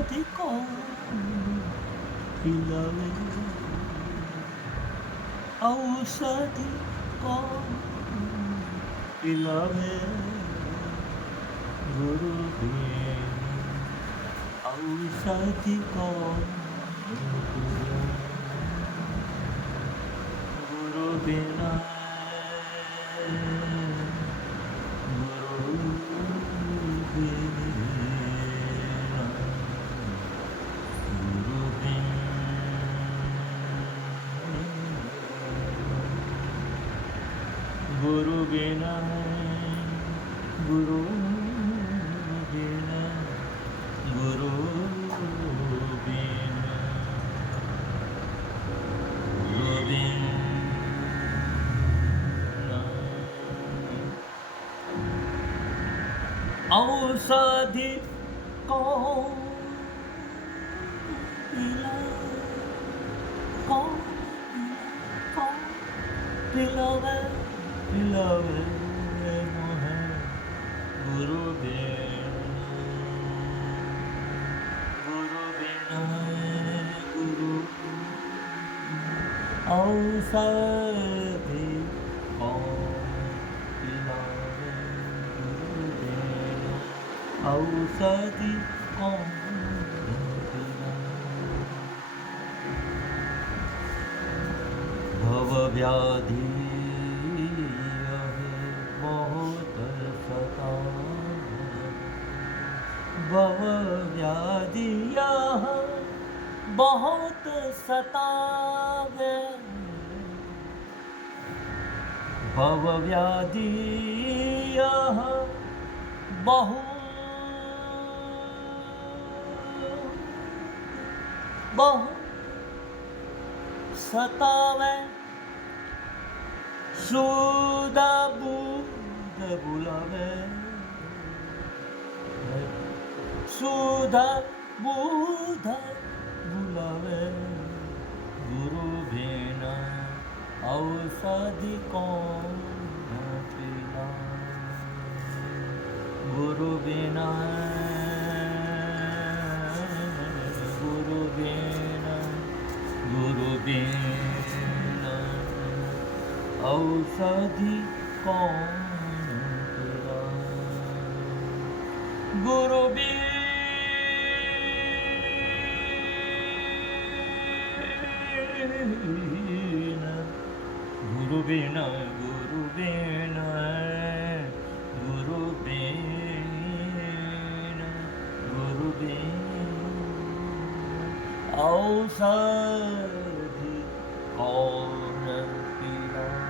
औषधि कौन पिलावे, औषधि कौन पिलावे, गुरु बिन औषधि कौन पिलावे, गुरु बिना गुरु बिना गुरु बिन गुरु बिना गुरु बिना गुरु बिना गुरु बिना औषधि कौन पिला, कौन पिलावे, पिलावे मोहे, गुरु बिना गुरु औषधि कौन पिलावे, गुरु बिना औषधि कौन पिलावे, भव व्याधि बहुत सतावे, भव व्याधि बहुत सतावे, भव व्याधि बहुत सतावे, सुध बुध बुलावे, सुध बुध बुलावे, गुरु बिना औषधि कौन पिलावे, गुरु बिना गुरु बिना गुरु बिना औषधि कौन पिलावे, गुरु बिना गुरु बिना गुरु बिना गुरु बिना गुरु बिना औषधि कौन पिलावे,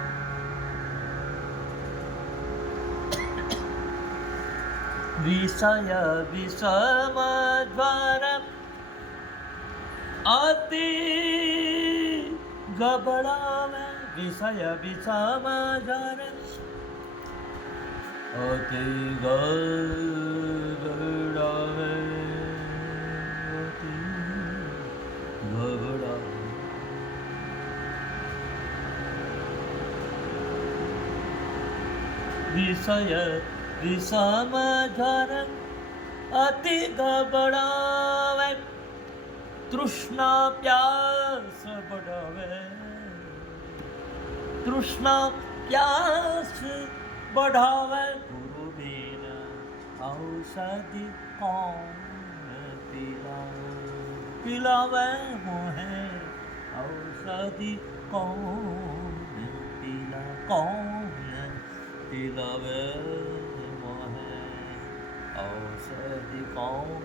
विषय विषमज्वरम् अति घबरावे, विषय विषमज्वरम् अति घबरावे, अति घबरावे, विषय विषमज्वरम् अति घबरावे, तृष्णा प्यास बढ़ावे, तृष्णा प्यास बढ़ावे, गुरु बिना औषधि कौन पिलावे, पिलावे मोहे औषधि कौन कौन पिलावे मोहे औषधि कौन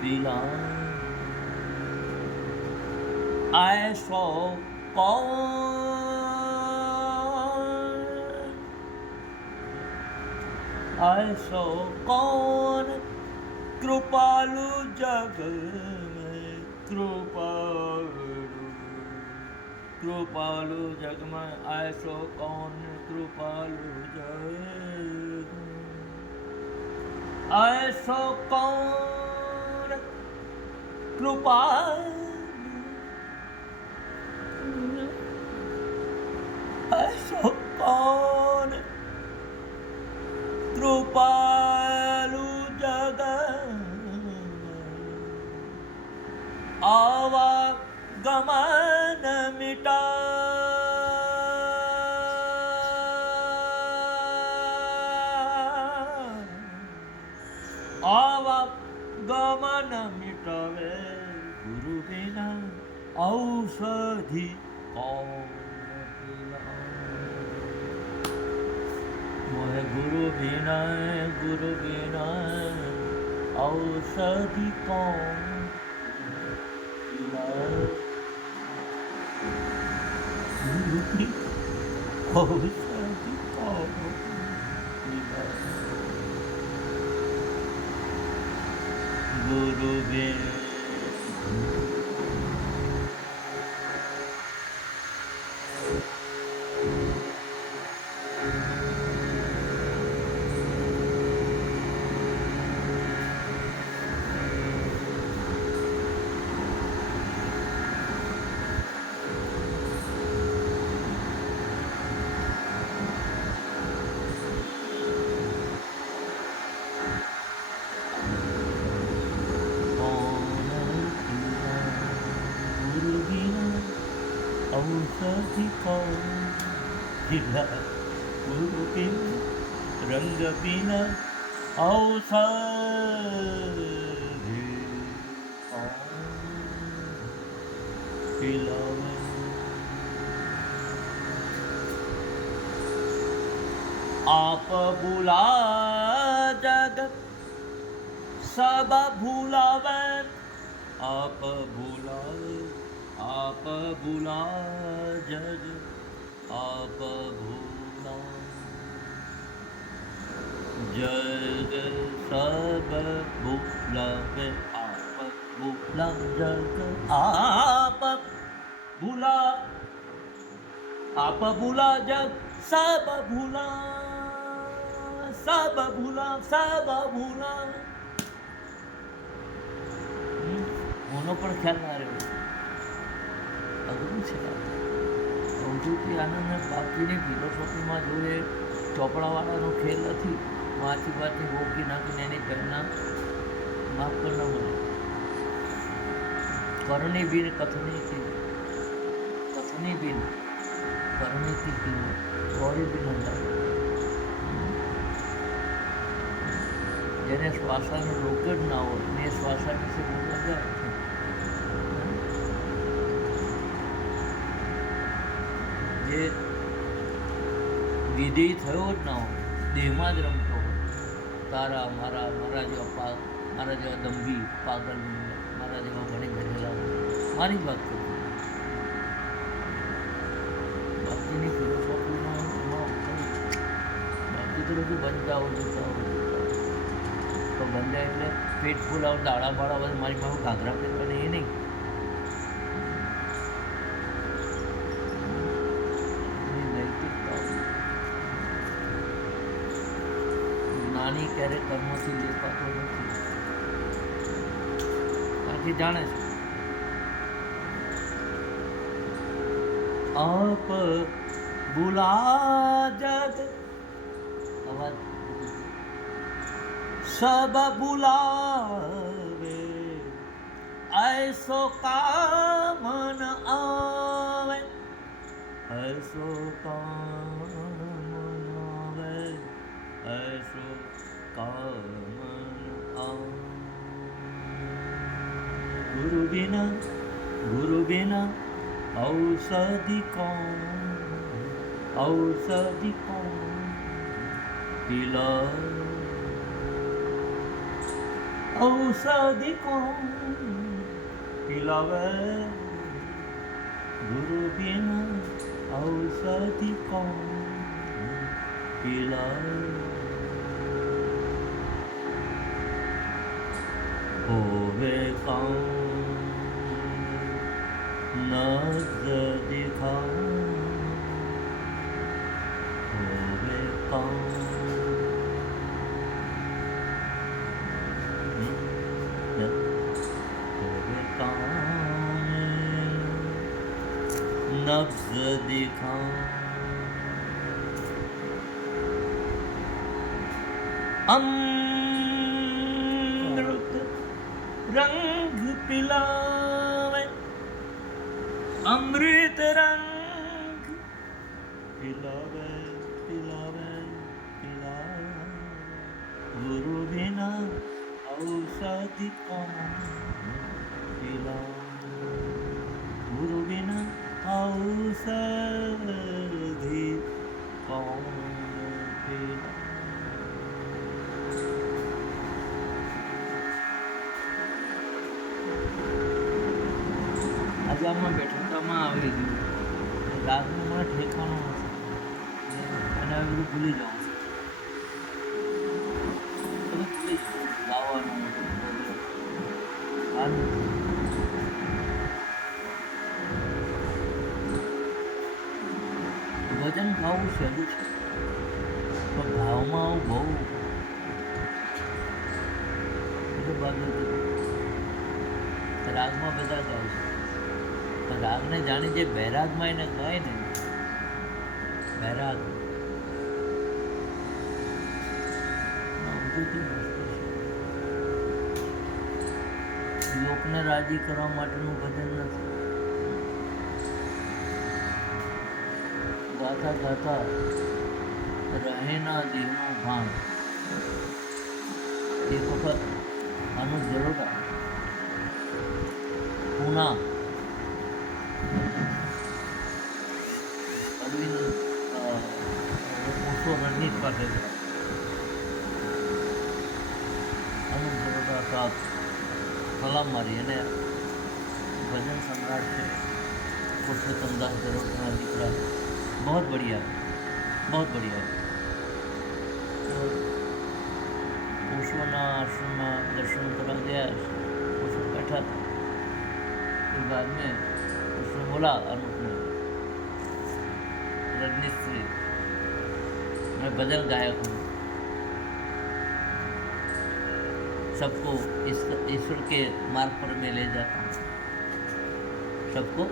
पिलावे, ऐसो ऐसो कौन कृपालु जग में, कृपालु जग में, ऐसो कौन कृपालु जग में, ऐसो कौन कृपालु, ऐसो कौन कृपालु जग ગમન મિટાવે ગુરુ વિના ઔષધિ કોણ મોહે ગુરુ વિના ઔષધિ કોણ ઔષધિ કોણ ગુરુ વિના ઔષધિ કોણ ખીલા ગુરુ બિના રંગ બિના ઔષધિ ખીલાવે आप भूला जगत सब भूलावे आप भूला जग आप भूला जग सब भूलावे आप भूला जग आप भूला जग सब भूला મોનો પણ ખ્યાલ ના રહ્યો અઘરું છે અવધૂતી આનંદ બાપજીની ફિલોસોફીમાં જોઈએ ચોપડાવાળાનો ખેલ નથી વાંચી ગોકી નાખીને એની પહેલાં માફ પણ ન મળે કરણી બીન કથની બીન કરણી की कीमत थोड़ी भी न जाए જેને શ્વાસાનો રોગ જ ના હોય ને શ્વાસા વિશે બોલવા જાય જે વિધેય થયો જ ના હોય દેહમાં જ રમતો હોય તારા મારા જેવા દંભી પાગલ મારા જેવા ઘણી ગયેલા મારી જ વાત કરું બાપજીની ફિલોસોફીમાં બાપજી તો બધું બંધાવો જોતા હોય તો બંધાય એટલે પેટ ફૂલાવ દાડા બાળા બધા મારી પાસે ઘાઘરા પહેરવાને એ નહીં નૈતિકતા જ્ઞાની ક્યારેક કર્મોથી લેપાતો નથી બાકી જાણે છે आप बुला जग सब बुलावे ऐसो कामन आवे ऐसो कामन आवे ऐसो कामन आवे गुरु बिना औषधि कौन पिला औषधि कौन पिलावे गुरु बिना औषधि कौन पिलावे होवे कौन नजर दिखाओ होवे कौन होवे कौन नब्ज दिखाओ अमृत रंग पिलावे अमृत रंग पिलावे पिलावे पिलावे गुरु बिना औषधि થઈ ગયું, રાગનું મને ઠેકાણું નથી અને હવે બધું ભૂલી જાઉં છું, બધું ભૂલી જાઉં ગાવાનું ભજન ગાવું સહેલું છે પણ ભાવમાં આવું બહુ બધું બાબત રાગમાં બધા ગાય છે પણ રાગને જાણી જે બૈરાગમાં એને ગાય ને બૈરાગ લોકને રાજી કરવા માટેનું ભજન નથી. ગાતા ગાતા રહે ના દેહનું ભાન. એક વખત આનું જરોડા પૂના અરવિંદ ઓછો રણજીત પાસે અનુપ જરોડા સાહેબ સલામ મારી અને ભજન सम्राट છે પુરુષોત્તમ દાસ જરોડાના દીકરા, बहुत बढ़िया बहुत बढ़िया. तो ओशोના આશ્રમમાં દર્શન કરવા ગયા, ઓશો बैठा था, फिर बाद में उसने बोला अनूप ने, रजनीश से मैं भजन गायक हूँ, सबको ईश्वर के मार्ग पर मैं ले जाता हूँ, सबको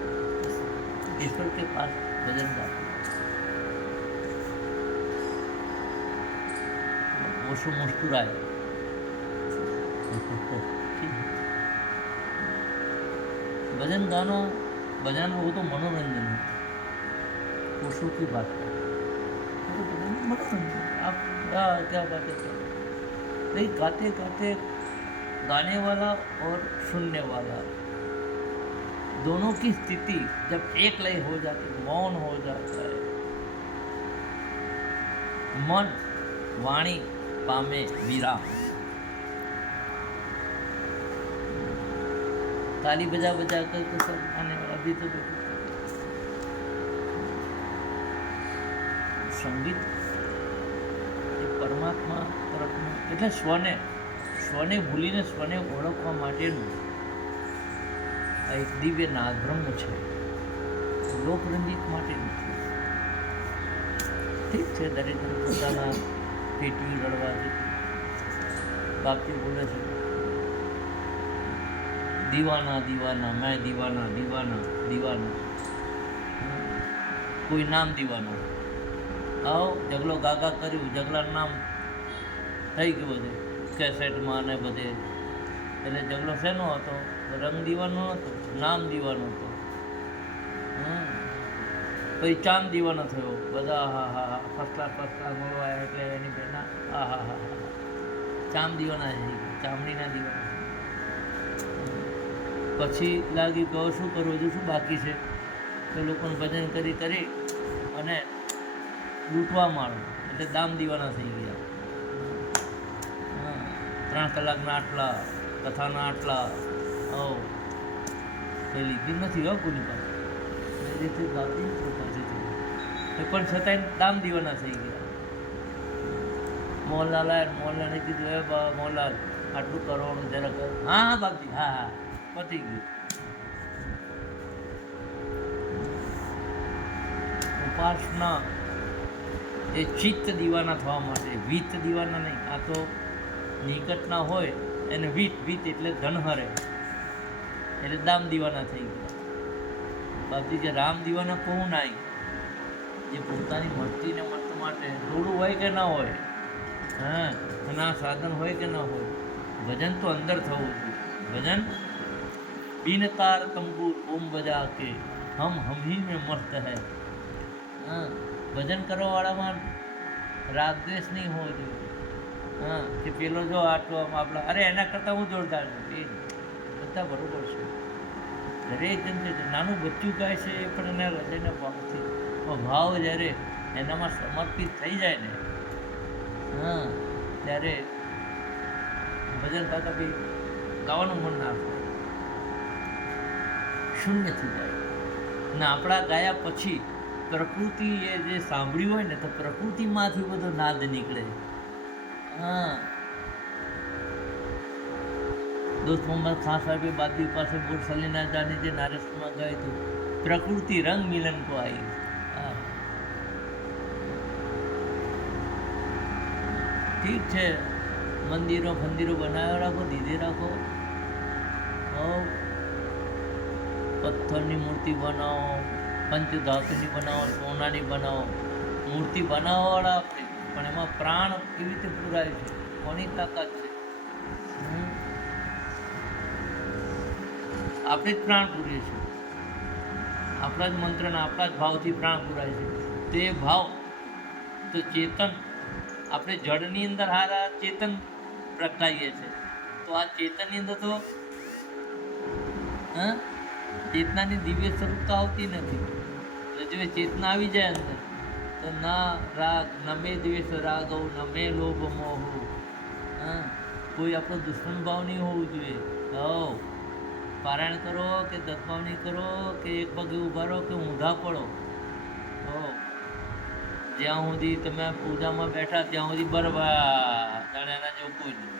ईश्वर के पास भजन गाता हूँ. ओशो मुस्कुराए. भजन गाना बजाना वो तो मनोरंजन है. ओशो की बात है तो मनोरंजन. आप क्या बातें कर नहीं, गाते गाते गाने वाला और सुनने वाला दोनों की स्थिति जब एक लय हो जाती, मौन हो जाता है, मन वाणी पामे विराम. ताली बजा बजा कर तो सब आने वाला भी तो देखो. संगीत એ પરમાત્મા તરફનું એટલે સ્વને ભૂલીને સ્વને ઓળખવા માટેનું આ એક દિવ્ય નાદબ્રહ્મ છે, લોકરંગીત માટે નથી. ઠીક છે, દરેક પોતાના પેટી રડવા દે. બાપજી બોલે છે દીવાના દીવાના મેં દીવાના દીવાના દીવાના, કોઈ નામ દીવાનો. આવો જગલો ગાગા કર્યું, જગલાનું નામ થઈ ગયું બધે કેસેટમાં ને બધે. એટલે જગલો શેનો હતો? રંગ દીવાનો હતો, નામ દીવાનો હતો. પછી ચાંદ દીવાનો થયો, બધા હા હા ફર્સ્ટ ક્લાસ મળવા એટલે એની બેના હા હા હા હા ચાંદ દીવાના થઈ ગયા, ચામડીના દીવાના. પછી લાગ્યું કે હવે શું કરવું, હજુ શું બાકી છે? તો લોકોને ભજન કરી કરી અને લૂંટવા માંડો એટલે દામ દીવાના થઈ ગયા. 3 કલાકના આટલા, કથાના આટલા, કંઈ લીધી નથી હો કોની પાસે, એ રીતે ગાતી પાસેથી પણ છતાંય દામ દીવાના થઈ ગયા. મોહનલાલ આવ્યા, મોહનલાલે કીધું એ મોહનલાલ આટલું કરવાનું જરા કર. હા હા બાપજી, હા હા પતી ગયું. ઉપાસના એ ચિત્ત દીવાના થવા માટે, વીત દીવાના નહીં. આ તો નિકટના હોય એને વીત એટલે ધનહરે, એટલે દામ દીવાના થઈ ગયા. બાપજી કે રામ દીવાના કોણ નાય, જે પોતાની મસ્તીને મત માટે થોડું હોય કે ના હોય, હા, અને આ સાધન હોય કે ના હોય, ભજન તો અંદર થવું જોઈએ. ભજન બિન તાર તંબૂર ઓમ બજા કે હમ હી મેં મસ્ત હૈ. હા, ભજન કરવાવાળામાં રાગ દ્વેષ નહીં હોવો જોઈએ. હા, કે પેલો જો આટલો આપણા અરે એના કરતાં હું જોરદાર છું, એ બધા બરાબર છે. દરેક જણ છે, નાનું બચ્ચું ગાય છે એ પણ એના હૃદયના ભાવથી, ભાવ જ્યારે એનામાં સમર્પિત થઈ જાય ને, હા, ત્યારે ભજન ગાતા બી ગાવાનું મન ના થાય, શૂન્ય થઈ જાય. ને આપણા ગાયા પછી પ્રકૃતિ એ જે સાંભળ્યું હોય ને તો પ્રકૃતિમાંથી બધો નાદ નીકળે. હા, દોસ્ત મોહમ્મદ ખાન સાહેબે બાદવી પાસે બોલ સલીના જાની જે નારેસમાં ગાય હતું, પ્રકૃતિ રંગ મિલન કો आई. હા, ઠીક છે, મંદિરો ફંદિરો બનાવ્યા રાખો, દીધે રાખો, પથ્થરની મૂર્તિ બનાવો, પંચધાતુની બનાવો, સોનાની બનાવો, મૂર્તિ બનાવવાવાળા આપણે, પણ એમાં પ્રાણ કેવી રીતે પુરાય છે, કોની તાકાત છે? આપણે જ પ્રાણ પૂરીએ છીએ, આપણા જ મંત્રના આપણા જ ભાવથી પ્રાણ પુરાય છે. તે ભાવ તો ચેતન, આપણે જળની અંદર હારા ચેતન પ્રગટાવીએ છીએ, તો આ ચેતનની અંદર તો ચેતનાની દિવ્ય સ્વરૂપતા આવતી નથી. એટલે જો ચેતના આવી જાય અંદર તો ના રાગ, ન મે દ્વેષ રાગવ, ન મે લોભ મોહ, કોઈ આપણો દુશ્મન ભાવ નહીં હોવું જોઈએ. પારાયણ કરો કે દત્તભાવની કરો કે એક પગે ઊભા રહો કે ઊંધા પડો, જ્યાં સુધી તમે પૂજામાં બેઠા ત્યાં સુધી બરાબર જાણે એના જેવું કોઈ નહીં.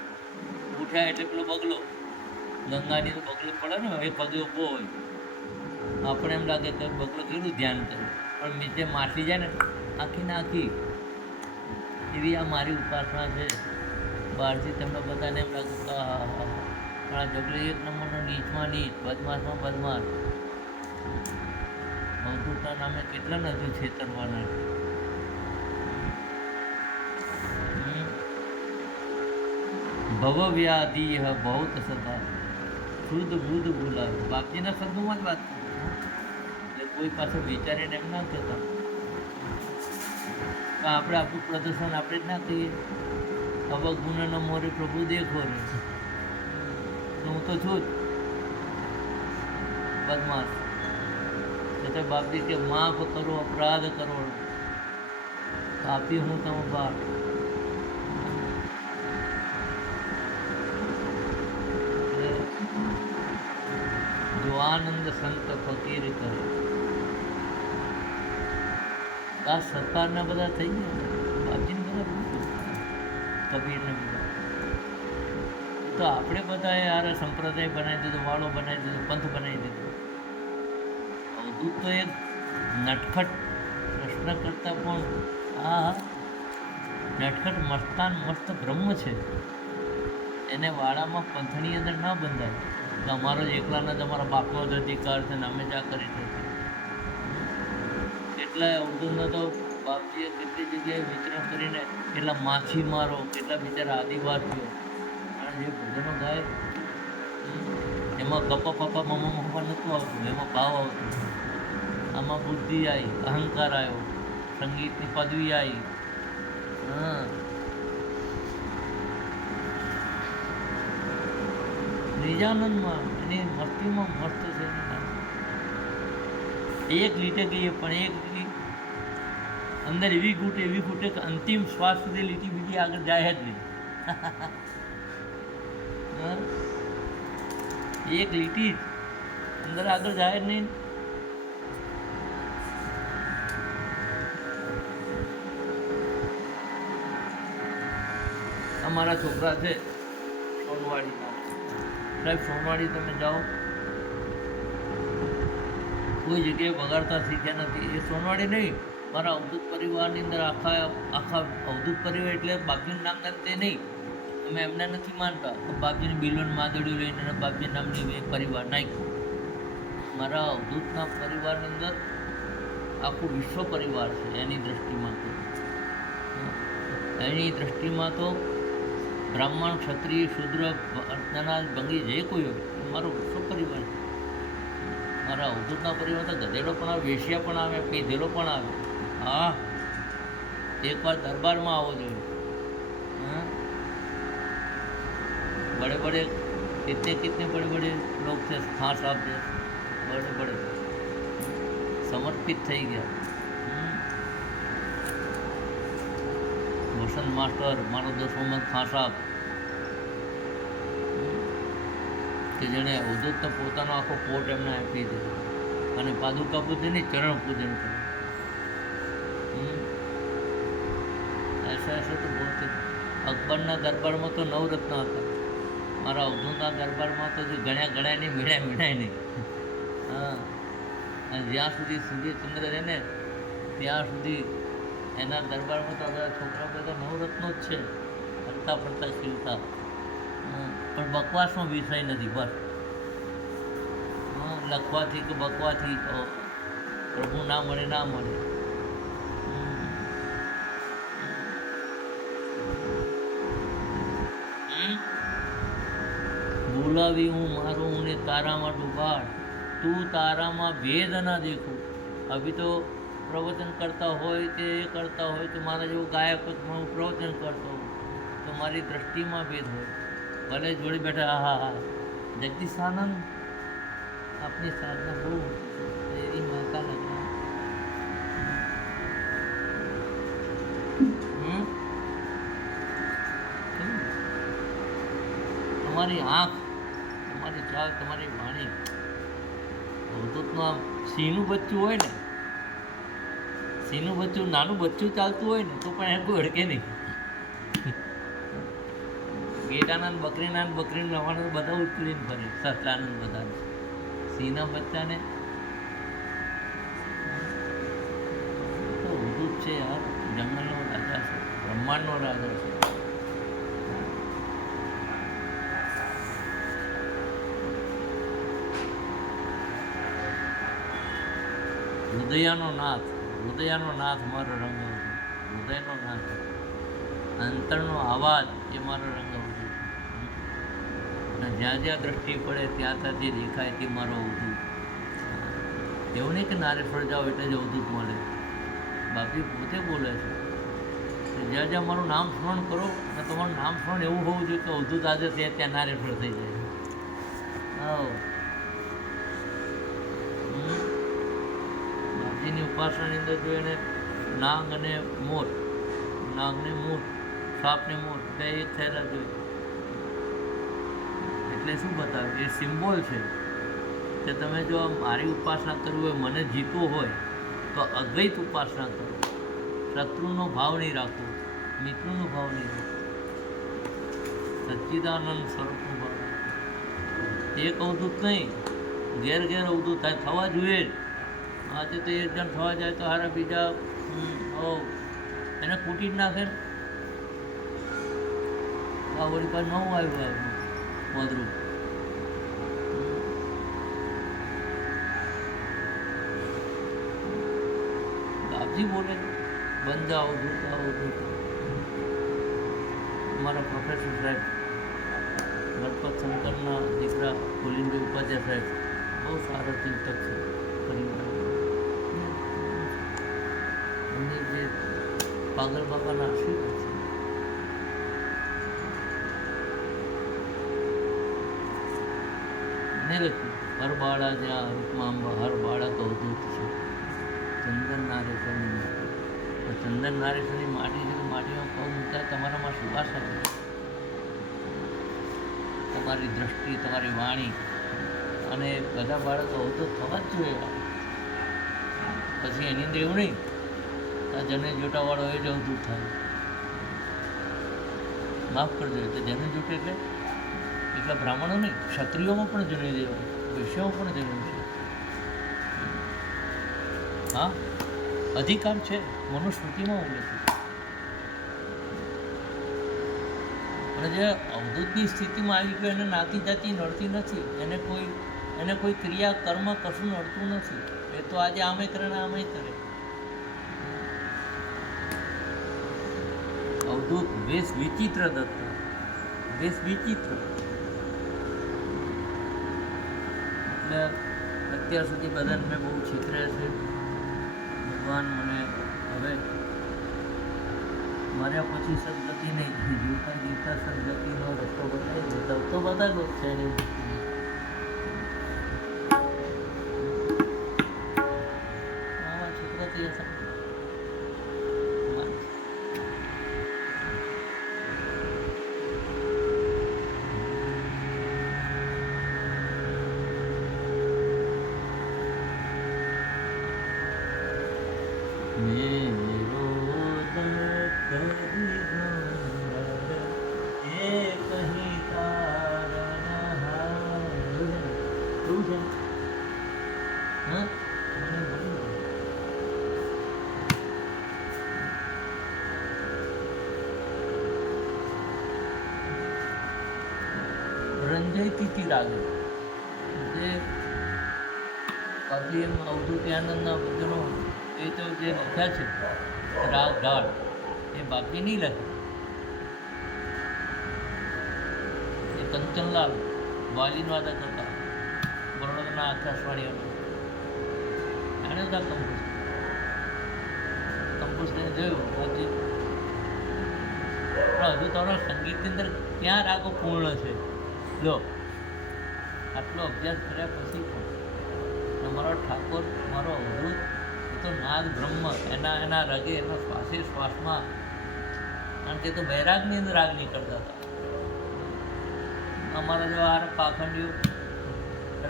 ઉઠ્યા એટલે પેલો બગલો, ગંગાની તો બગલો પડે ને, એ પગે ઊભો હોય, આપણે એમ લાગે કે બગલો કેટલું ધ્યાન કરે, પણ નીચે માટી જાય ને આખી ને આખી, એવી આ મારી ઉપાસના છે. બહારથી તમને બધાને એમ લાગે કે પણ આ જગલો એક નંબરનો નીચમાં નીચ, બદમાશમાં બદમાશ. અવધૂતના નામે કેટલા નથી છેતરવાના. ભવ વ્યાધિ બહુત સદા શુદ્ધ બુદ્ધ બોલાવે. બાપજીના શબ્દોમાં જ વાત કરું, એટલે કોઈ પાસે વિચારીને એમ ના કહેતા. આપણે આપણું પ્રદર્શન આપણે જ ના કહીએ, હવે ગુનાનો મોરે પ્રભુ દેખો રે, હું તો છું જ બદમાશ. એટલે બાપજી કે માફ કરો, અપરાધ કરો, આપી હું તમે બાપ. જો આનંદ સંત ફકીર કરે. આ સરકારના બધા થઈ ગયા, બાપજીને બધા કબીરને બધા. તો આપણે બધા યાર સંપ્રદાય બનાવી દીધો, વાળો બનાવી દીધો, પંથ બનાવી દીધો. અવધૂત તો એક નટખટ પ્રશ્ન કરતા પણ આ નટખટ મસ્તાન મસ્ત બ્રહ્મ છે, એને વાળામાં પંથની અંદર ના બંધાય કે અમારો જ એકલાના જ અમારા બાપનો જ અધિકાર છે ને અમે જ આ કરી શકીએ. કેટલાય અવધૂતનો તો બાપજીએ કેટલી જગ્યાએ વિતરણ કરીને, કેટલા માછીમારો, કેટલા બિચારા આદિવાસીઓ જે ભજનો ગાય એમાં ગપ્પા પપ્પા મમ્મા મમ્મા નહોતું આવતું, એમાં ભાવ આવતો. આમાં બુદ્ધિ આવી, અહંકાર આવ્યો, સંગીતની પદવી આવી. નિજાનંદમાં એની મસ્તીમાં મસ્ત છે. એક લીટે ગઈએ પણ એક અંદર એવી ઘૂંટે કે અંતિમ શ્વાસ સુધી લીટી બીજી આગળ જાય જ નહીં. એક લીટી અંદર આગળ જાય જ નહીં. અમારા છોકરા છે સોનવાડીના, સાહેબ સોનવાડી તમે જાઓ કોઈ જગ્યાએ વગાડતા શીખ્યા નથી. એ સોનવાડી નહીં, મારા અવધૂત પરિવારની અંદર આખા અવધૂત પરિવાર એટલે બાપજીનું નામ તે નહીં, અમે એમને નથી માનતા. બાપજીની બિલોન માદડીઓ લઈને બાપજી નામની એક પરિવાર નાખ્યો. મારા અવધૂતના પરિવારની અંદર આખું વિશ્વ પરિવાર છે. એની દ્રષ્ટિમાં તો બ્રાહ્મણ, ક્ષત્રિય, શૂદ્ર, અર્ચના, ભંગી જે કોઈ હોય મારો વિશ્વ પરિવાર છે. મારા અવધૂતના પરિવાર તો ગધેડો પણ આવે, વેશ્યા પણ આવે, પીધેલો પણ આવે. હા, એકવાર દરબારમાં આવવો જોઈએ. बड़े बड़े कितने बड़े बड़े लोग थे, खान साहब थे, बड़े बड़े समर्पित થઈ ગયા. વસંત માસ્ટર, મારો દોસ્ત મોહમ્મદ ખાન સાહેબ, કે જેણે અવધૂતનો પોતાનો આખો કોટ એમને આપી દીધો. અને પાદુકા પૂજન નહીં, ચરણ પૂજન કરો. ऐसा तो बोलते. અકબરના દરબારમાં તો નવરત્ન હતા, મારા અવધૂતના દરબારમાં તો ગણ્યા નહીં, મીણાય નહીં. હા, અને જ્યાં સુધી સૂર્યચંદ્ર રહે ને ત્યાં સુધી એના દરબારમાં તો બધા છોકરા બધા નવરત્નો જ છે, ફરતા ફરતા ખીલતા. પણ બકવાસનો વિષય નથી બસ. લખવાથી કે બકવાથી તો પ્રભુ ના મળે. બોલાવી હું મારું ને તારામાં ડૂબાડ, તું તારામાં ભેદ ના દેખું. અભી તો પ્રવચન કરતા હોય કે એ કરતા હોય તો મારા જેવું ગાયક હું પ્રવચન કરતો હોઉં તો મારી દ્રષ્ટિમાં ભેદ હોય. ભલે જોડી બેઠા હા જગદીશ આનંદ આપની સાધના બહુ એવી માતા લગના. તમારી આંખ, તમારી ચાલ, તમારી વાણી, અવધૂતનું આમ સિંહનું બચ્ચું હોય ને, સિંહનું બચ્ચું નાનું બચ્ચું ચાલતું હોય ને તો પણ એને કોઈ અડકે નહીં. ગેટાના બકરીનું નવાણું બધા ઉચકીને ફરે, સસલાનંદ બધા. સિંહના બચ્ચાને તો અવધૂત છે યાર, જંગલનો રાજા છે, બ્રહ્માંડનો રાજા છે. હૃદયનો નાથ મારો રંગ હતો, હૃદયનો નાથ, અંતરનો અવાજ એ મારો રંગ હતો. અને જ્યાં દ્રષ્ટિ પડે ત્યાં જે દેખાય તે મારો અવધૂત. એવું નહીં કે નારેશ્વર જાઓ એટલે જ અવધૂત મળે. બાપજી પોતે બોલે છે કે જ્યાં મારું નામ સ્મરણ કરો અને તમારું નામ સ્મરણ એવું હોવું જોઈએ કે અવધૂત આજે ત્યાં નારેશ્વર થઈ જાય. ની ઉપાસનાની અંદર જો એને નાગ ને મોર, સાપ ને મોર બે એક થયેલા જોઈએ. એટલે શું બતાવે? એ સિમ્બોલ છે કે તમે જો મારી ઉપાસના કરવી હોય, મને જીતવું હોય તો અદ્વૈત ઉપાસના કરો. શત્રુનો ભાવ નહીં રાખવો, મિત્રનો ભાવ નહીં રાખવો, સચ્ચિદાનંદ સ્વરૂપનો ભાવ રાખવો. એક અવધૂત નહીં, ઘેર અવધૂત થાય, થવા જોઈએ જ. આજે તો એક જણ થવા જાય તો હારા બીજા એને કૂટી જ નાખે. આ વળી પાસે નવું આવ્યું મોદરું. બાપજી બોલે બંધ અવધૂત. અમારા પ્રોફેસર સાહેબ ગણપત શંકરના દીકરા કુલીનભાઈ ઉપાધ્યાય સાહેબ બહુ સારા ચિંતક છે. એમની જે પાગલ બાબાના આશીર્વાદ છે. ને લખ્યું હર બાળા જ્યાં રૂપમાં હર બાળા તો અવધૂત છે. ચંદન નારેશ્વરની માટી, તો ચંદન નારેશ્વરની માટી છે. માટીમાં પગ મૂકતા તમારામાં સુવાસ આવે. તમારી દ્રષ્ટિ, તમારી વાણી અને બધા બાળકો અવધૂત થવા જ જોઈએ. પછી એની અંદર એવું નહીં આ જને જોટાવાળો એ જ અવધૂત થાય. માફ કરજો, એટલે જને જોટ એટલે એટલા બ્રાહ્મણો નહીં, ક્ષત્રિયોમાં પણ જણી દેવાય, વૈશ્યોમાં પણ જન્મ છે. હા, અધિકાર છે, મનુસ્મૃતિમાં ઉલ્લેખ. અને જે અવધૂતની સ્થિતિમાં આવી ગયો એને નાતી જાતિ નડતી નથી, એને કોઈ ક્રિયા કર્મ કશું નડતું નથી. એ તો આજે આમે કરે ને આમે કરે. અવધૂત વેશ વિચિત્ર દત્તા, વેશ વિચિત્ર. એટલે અત્યાર સુધી બધાને મેં બહુ છેતર્યા છે. ભગવાન મને હવે માર્યા પછી સદગતિ નહીં, જીવતા જીવતા સદગતિનો રસ્તો બતાવી દો તો બધા છે. આવા છોકરાથી મેરો દર્દ દિગંબર એ કહી તારણ હાર. એવું છે હા મને બોલું રંજય તીતી લાગે જે કવિ એમ અવધૂત આનંદના ભજનો એ તો જે લખ્યા છે રાગ ઢાળ એ બાકી નહીં લખે. એ કંચનલાલ વાલીન વાદા કરતા બરોડાના આકાશવાણીઓનો એણે બધા કંપોઝ કરીને જોયું પછી પણ હજુ તમારા સંગીતની અંદર ક્યાં રાગો પૂર્ણ છે. લો આટલો અભ્યાસ કર્યા પછી પણ મારો ઠાકોર મારો અવધૂત એ તો નાદ બ્રહ્મ એના રગે એના શ્વાસે શ્વાસમાં કારણ કે તો બૈરાગની અંદર રાગ નહીં કરતા હતા. અમારા જો આ પાખંડીઓ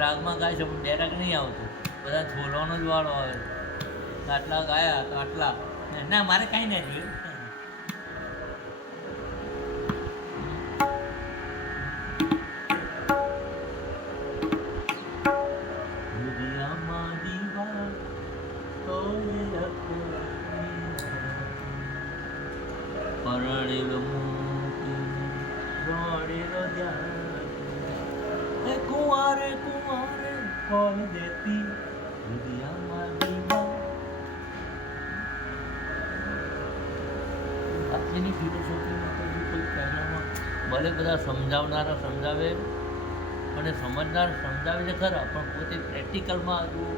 રાગમાં ગાય છે પણ બૈરાગ નહીં આવતું, બધા છોલવાનો જ વાળો આવે. આટલા ગાયા તો આટલા ના મારે કાંઈ ના જોઈએ. કુંવારે કુંવારે કોઈ દેતી દુનિયામાં દીવા. બાકીની ફિલોસોફીમાં તો કોઈ પહેલાંમાં ભલે બધા સમજાવનારા સમજાવે અને સમજનાર સમજાવે છે ખરા, પણ પોતે પ્રેક્ટિકલમાં હતું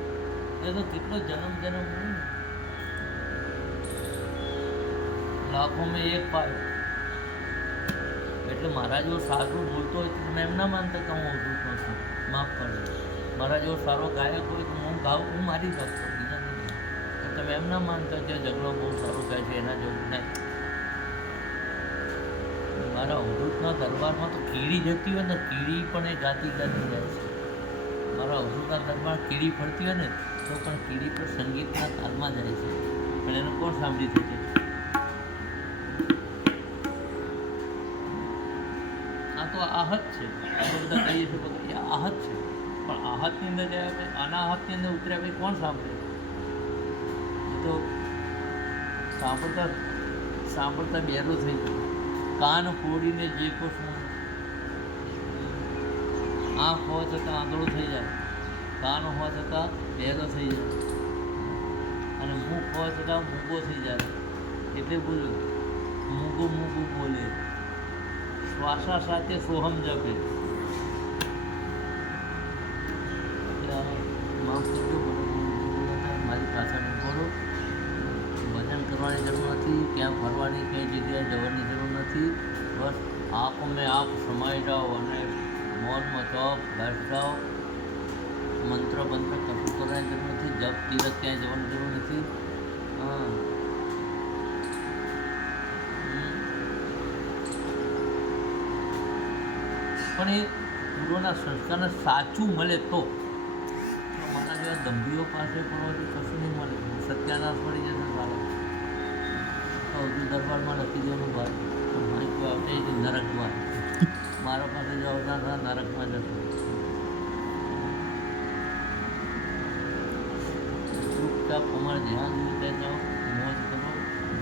એ તો કેટલો જન્મ લાખો મેં એક પાયો. એટલે મારા જેવો સારું બોલતો હોય તો તમે એમ ના માનતા કે હું અવધૂત છું, માફ કરજો. મારા જેવો સારો ગાયક હોય તો હું ગાઉં, હું મારી શકતો બીજા નથી. તમે એમ ના માનતા કે ઝઘડો બહુ સારો ગાય છે એના જેવું નહીં. મારા અવધૂતના દરબારમાં તો કીડી જતી હોય ને કીડી પણ એ ગાતી ગાતી જાય છે. મારા અવધૂતના દરબાર કીડી ફરતી હોય ને તો પણ કીડી પર સંગીતના તાલમાં જાય છે. પણ એને કોણ સાંભળી શકે? આ તો આહત છે. આપણે બધા કહીએ છીએ બધું આહત છે, પણ આહતની અંદર જાય આપણે અનાહતની અંદર ઉતર્યા પછી કોણ સાંભળે? એ તો સાંભળતા સાંભળતા બેરો થઈ ગયો. કાન ફોડીને જે કોઈ આંખ હોવા છતાં આંધળો થઈ જાય, કાન હોવા છતાં બહેરો થઈ જાય અને મુખ હોવા છતાં મૂગો થઈ જાય. એટલે બોલ્યું મૂગું મૂગું બોલે, શ્વાસા સાથે સોહમ જપે. માફ કરજો, મારી પાછળ બોલો. ભજન કરવાની જરૂર નથી, ક્યાં ફરવાની કઈ જગ્યાએ જવાની જરૂર નથી. બસ આંખો મેં આપ સમાઈ જાઓ અને મૌનમાં તપ બેઠ જાઓ. મંત્ર બંત્ર કશું કરવાની જરૂર નથી, જપ તીરથ ક્યાંય જવાની જરૂર નથી. હા પણ એ પૂર્વના સંસ્કારને સાચું મળે તો મારા જેવા ગંભીરો પાસે પણ હજુ કશું નહીં મળે. સત્યાનાશ મળી જશે સારા. અવધૂત દરબારમાં લખી દેવાનું બહાર મારી કોઈ આવશે નરકમાં. મારા પાસે જો અવતાર થયા નરકમાં જશે. ચૂપચાપ અમારે ધ્યાન જેવું ત્યાં જાઓ, મોજ કરો,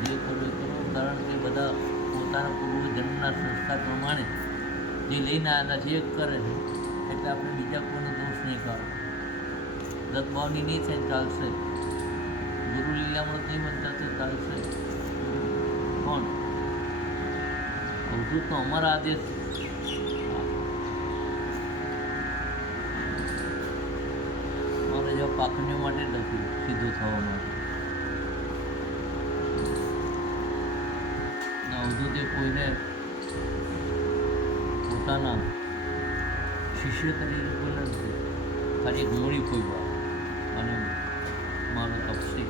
જે કરો એ કરો. કારણ કે બધા પોતાના પૂર્વજન્મના સંસ્કાર પ્રમાણે જે લઈને આવ્યા છે એ કરે છે. એટલે આપણે બીજા કોઈનો દોષ નહીં કાઢો. દત્તભાવની નહીં થાય ચાલશે, ગુરુ લીલામૃત નહીં બનતા તો ચાલશે. કોણ અવધૂત તો અમારા આદેશ. મારે જો પાખંડીઓ માટે લખ્યું સીધું થવા માટે. અવધૂતે કોઈને પોતાના શિષ્ય તરીકે કોઈ નથી, ખાલી એક મૂડી કોઈ વાર અને મારો તપસી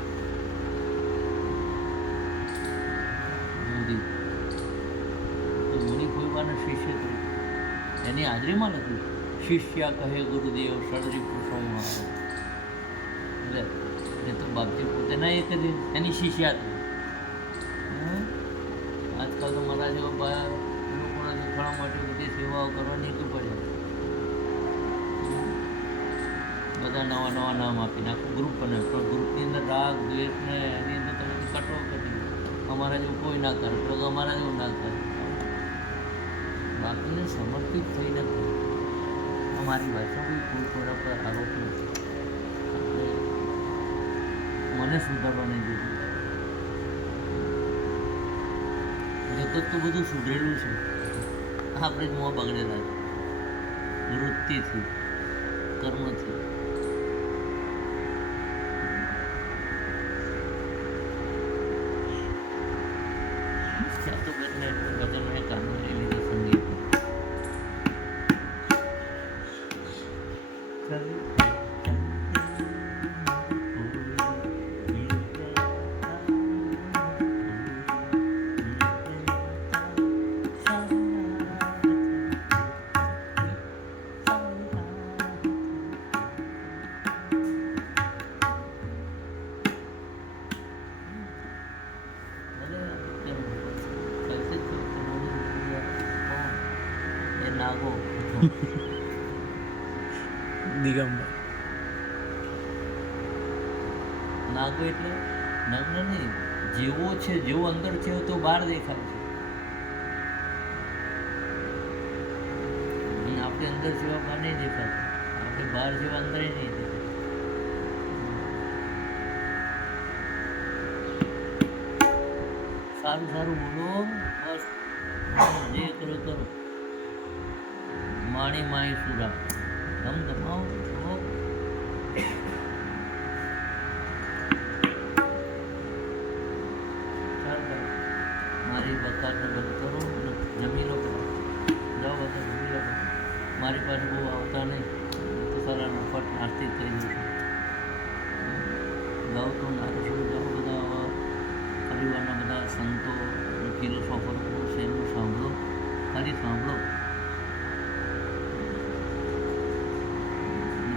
મોદી તો મૂડી કોઈ વારના શિષ્ય તરીકે એની હાજરીમાં નથી. શિષ્યા કહે ગુરુદેવ ષડરી પુરુષો મારો. એટલે એ તો બાપજી પોતે ના એક જ એની શિષ્યા હતી. આજકાલ તો મારા જેવા લોકોના દેખાડવા માટે બધી સેવાઓ કરવાની શું પડે. બધા નવા નવા નામ આપીને આખું ગ્રુપ બને, પણ ગ્રુપની અંદર રાગ દ્વેષ ને એની અંદર તમે કટો કરી અમારા જેવું કોઈ ના કરે, તો અમારા જેવું ના કરે. બાકીને સમર્પિત થઈ નથી. અમારી ભાષા કોઈ કોઈના પર આરોપ નથી. આપણે મને સુધારવા નહીં દીધું. જગત તો બધું સુધરેલું છે, આપણે જ મોં બગડેલા છે વૃત્તિથી, કર્મથી. ત્યાં તો બંને ભજન મેં કાનૂન લઈ લીધું સંગીત. નાગો દિગંબર નાગો એટલે નગ્ન નહીં, જેવો છે જેવો અંદર છે તો બહાર દેખાય છે. અને આપણે અંદર જેવા બહાર નહીં દેખાતા, આપણે બહાર જેવા અંદર નહીં દેખાતા. સારું સારું બોલો, બસ જે કરો કરો. માણી માઈ સુરા ધમ ધમાઓ છો. મારી બકાતને બંધ કરો અને જમી લો. જાઓ બધા જમી લો. મારી પાસે બહુ આવતા નહીં તો સારા નફટ નાસ્તી થઈ જશે. જાઓ તો નારસોડ જાઓ, બધા પરિવારના બધા સંતો ફિલોસોફર છે એમનું સાંભળો, ખાલી સાંભળો.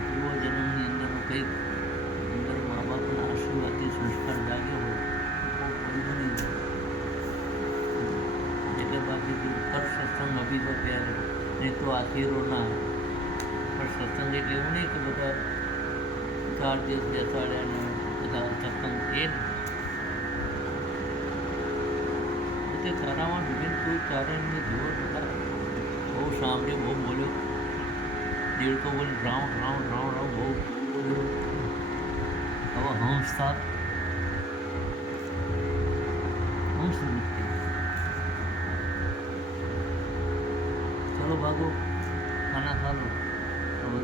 પૂર્વજન્મની અંદરનું કંઈક અંદર મા બાપના આશીર્વાદથી સંસ્કાર જાગ્યો હોય તો કોઈ બની જાય. એટલે બાકી કર સત્સંગ અભી તો ત્યારે નહીં તો આખીરો ના. પણ સત્સંગ એટલે એવું નહીં કે બધા 4 દિવસ બેસાડ્યા ને બધા સત્સંગ એ તે તારામાં ડૂબીને કોઈ તારાની જોર બધા બહુ સાંભળ્યો, બહુ બોલ્યો, દેડકો બોલી રાઉન્ડ રાઉન્ડ રાઉન્ડ રાઉન્ડ બહુ બોલ્યો. હવે હંસ થાપ હંસ વૃત્તિ. ચલો ભાગો, ખાના ખા લો. હવે